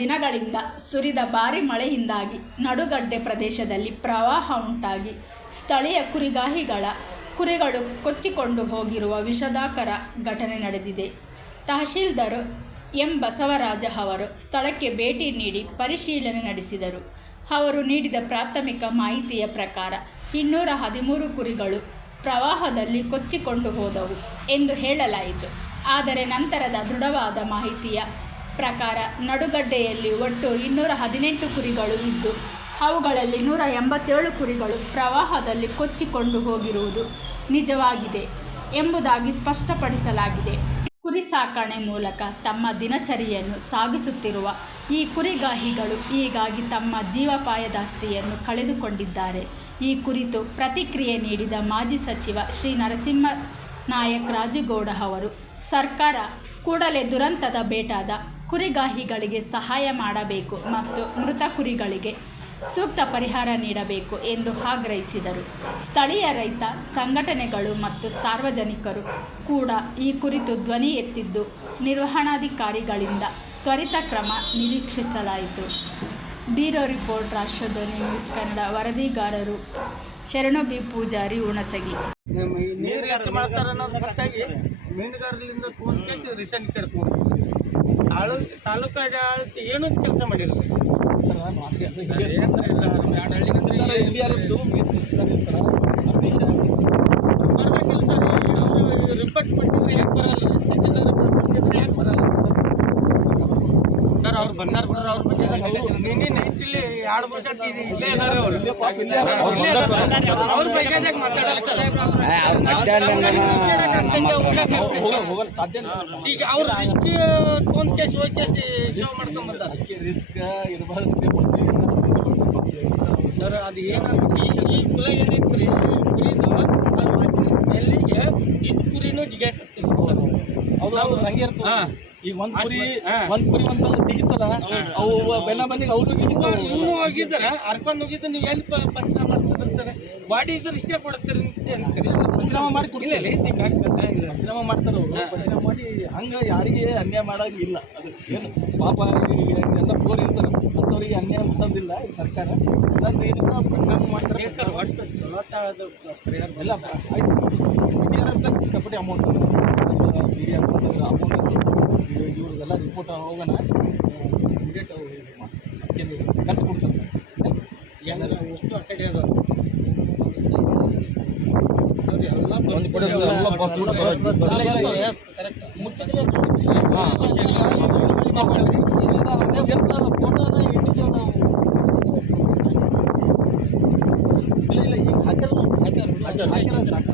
ದಿನಗಳಿಂದ ಸುರಿದ ಭಾರೀ ಮಳೆಯಿಂದಾಗಿ ನಡುಗಡ್ಡೆ ಪ್ರದೇಶದಲ್ಲಿ ಪ್ರವಾಹ ಉಂಟಾಗಿ ಸ್ಥಳೀಯ ಕುರಿಗಳು ಕೊಚ್ಚಿಕೊಂಡು ಹೋಗಿರುವ ವಿಷಾದಕರ ಘಟನೆ ನಡೆದಿದೆ. ತಹಶೀಲ್ದಾರ್ ಎಂ. ಬಸವರಾಜ ಅವರು ಸ್ಥಳಕ್ಕೆ ಭೇಟಿ ನೀಡಿ ಪರಿಶೀಲನೆ ನಡೆಸಿದರು. ಅವರು ನೀಡಿದ ಪ್ರಾಥಮಿಕ ಮಾಹಿತಿಯ ಪ್ರಕಾರ 213 ಕುರಿಗಳು ಪ್ರವಾಹದಲ್ಲಿ ಕೊಚ್ಚಿಕೊಂಡು ಹೋದವು ಎಂದು ಹೇಳಲಾಯಿತು. ಆದರೆ ನಂತರದ ದೃಢವಾದ ಮಾಹಿತಿಯ ಪ್ರಕಾರ ನಡುಗಡ್ಡೆಯಲ್ಲಿ ಒಟ್ಟು 218 ಕುರಿಗಳು ಇದ್ದು ಅವುಗಳಲ್ಲಿ 187 ಕುರಿಗಳು ಪ್ರವಾಹದಲ್ಲಿ ಕೊಚ್ಚಿಕೊಂಡು ಹೋಗಿರುವುದು ನಿಜವಾಗಿದೆ ಎಂಬುದಾಗಿ ಸ್ಪಷ್ಟಪಡಿಸಲಾಗಿದೆ. ಕುರಿ ಸಾಕಣೆ ಮೂಲಕ ತಮ್ಮ ದಿನಚರಿಯನ್ನು ಸಾಗಿಸುತ್ತಿರುವ ಈ ಕುರಿಗಾಹಿಗಳು ಹೀಗಾಗಿ ತಮ್ಮ ಜೀವಪಾಯದಾಸ್ತಿಯನ್ನು ಕಳೆದುಕೊಂಡಿದ್ದಾರೆ. ಈ ಕುರಿತು ಪ್ರತಿಕ್ರಿಯೆ ನೀಡಿದ ಮಾಜಿ ಸಚಿವ ಶ್ರೀ ನರಸಿಂಹನಾಯಕ್ ರಾಜುಗೌಡ ಅವರು, ಸರ್ಕಾರ ಕೂಡಲೇ ದುರಂತದ ಬೇಟಾದ ಕುರಿಗಾಹಿಗಳಿಗೆ ಸಹಾಯ ಮಾಡಬೇಕು ಮತ್ತು ಮೃತ ಕುರಿಗಳಿಗೆ ಸೂಕ್ತ ಪರಿಹಾರ ನೀಡಬೇಕು ಎಂದು ಆಗ್ರಹಿಸಿದರು. ಸ್ಥಳೀಯ ರೈತ ಸಂಘಟನೆಗಳು ಮತ್ತು ಸಾರ್ವಜನಿಕರು ಕೂಡ ಈ ಕುರಿತು ಧ್ವನಿ ಎತ್ತಿದ್ದು, ನಿರ್ವಹಣಾಧಿಕಾರಿಗಳಿಂದ ತ್ವರಿತ ಕ್ರಮ ನಿರೀಕ್ಷಿಸಲಾಯಿತು. Bureau report, ರಾಷ್ಟ್ರಧ್ವನಿ news Kannada. ವರದಿಗಾರರು ಶರಣು ಬಿ. ಪೂಜಾರಿ, ಹುಣಸಗಿ. ನೀರು ಹೆಚ್ಚು ಮಾಡ್ತಾರೆ ಅನ್ನೋದು ಗೊತ್ತಾಗಿ ಮೀನುಗಾರರಿಂದ ಫೋನ್ ಕೇಸಿ ರಿಟರ್ನ್ ಕೇಳ್ಕೊಂಡು ತಾಲೂಕು ಆಡಳಿತ ಏನೂ ಕೆಲಸ ಮಾಡಿರೋದು. ಕೆಲಸ ರಿಪೋರ್ಟ್ ಕೊಟ್ಟಿದ್ರೆ ಯಾಕೆ ಬರಲ್ಲ? ತಹಶೀಲ್ದಾರ್ ಯಾಕೆ ಬರಲ್ಲ ಸರ್? ಅವ್ರು ಬಂದಾರ ಬಿಡ್ರಿ. ಅವ್ರ ಬಗ್ಗೆ ನಿನ್ನೆ ನೈಟಲ್ಲಿ 2 ವರ್ಷ ಇಲ್ಲೇ ಇದಾರೆ. ಅವರು ಅವ್ರ ಬಗ್ಗೆ ಮಾತಾಡಲ್ಲ ಸರ್. ಈಗ ಅವ್ರು ರಿಸ್ಕ್ ಫೋನ್ ಕೇಸ್ ಹೋಗಿ ಕೇಸಿ ಶೋ ಮಾಡ್ಕೊಂಡ್ ಬಂದಾರ. ರಿಸ್ಕ್ ಇರಬಾರ್ದು ಸರ್. ಅದು ಏನಂದ್ರೆ ಈ ಕುಲ ಏನೈತ್ರಿ ಕುರಿದು ಸ್ಮೆಲ್ಲಿಗೆ ಇದು ಕುರಿನೂ ಜಿಗಾಕತ್ತೀವಿ ಸರ್. ಹೌದು, ಹಂಗೆ ಇರ್ತದೆ. ಈಗ ಒಂದ್ ಕುರಿ ಒಂದ್ಸಲ ತೆಗಿತಾರ, ಅವು ಬೆಲ್ಲ ಬಂದಿಗೆ ಅವ್ರು ಇವನು ಹೋಗಿದ್ದಾರ ಹರ್ಕೊಂಡು ಹೋಗಿದ್ದು. ನೀವು ಎಲ್ಲಿ ಪಂಚನಾಮ ಮಾಡ್ತಿದ್ರಿ ಸರ್? ಬಾಡಿ ಇದ್ರೆ ಇಷ್ಟೇ ಕೊಡ್ತೀರಿ ಅಂತೀರಿ. ಪಂಚನಾಮ ಮಾಡಿ ಕೊಡಿಲ್ಲ, ಪಂಚನಾಮ ಮಾಡ್ತಾರೆ ಅವರು. ಪಂಚನಾಮ ಮಾಡಿ ಹಂಗೆ ಯಾರಿಗೆ ಅನ್ಯಾಯ ಮಾಡೋಂಗಿಲ್ಲ. ಅದು ಏನು ಪಾಪ ಎಲ್ಲ ಬೋರ್ ಇರ್ತಾರೆ ಅಂಥವ್ರಿಗೆ ಅನ್ಯಾಯ ಮಾಡೋದಿಲ್ಲ ಈ ಸರ್ಕಾರ. ಎಲ್ಲರೂ ಏನಿಲ್ಲ ಪಂಚನಾಮ ಮಾಡ್ತಾರೆ ಸರ್. ಒಟ್ಟು ಚಲೋತಾದ ಪರಿಹಾರ ಎಲ್ಲ ಆಯ್ತು. ಪರಿಹಾರ ಸಿಕ್ಕಾಪಟ್ಟೆ ಅಮೌಂಟ್ ಇವ್ರಿಗೆಲ್ಲ ರಿಪೋರ್ಟ್ ಹೋಗೋಣ ಇಮಿಡಿಯೇಟ್ ಕಳ್ಸಿಕೊಡ್ತಾರೆ. ಏನಾದ್ರು ಎಷ್ಟು ಆ ಕಡೆ ಅದ ಸರ್ ಎಲ್ಲ ಫೋಟೋನ ಇಂಡಿವಿಜುವಲ್ ಇಲ್ಲ ಈಗ ಹಾಕಿರೋ ಸಾಕು.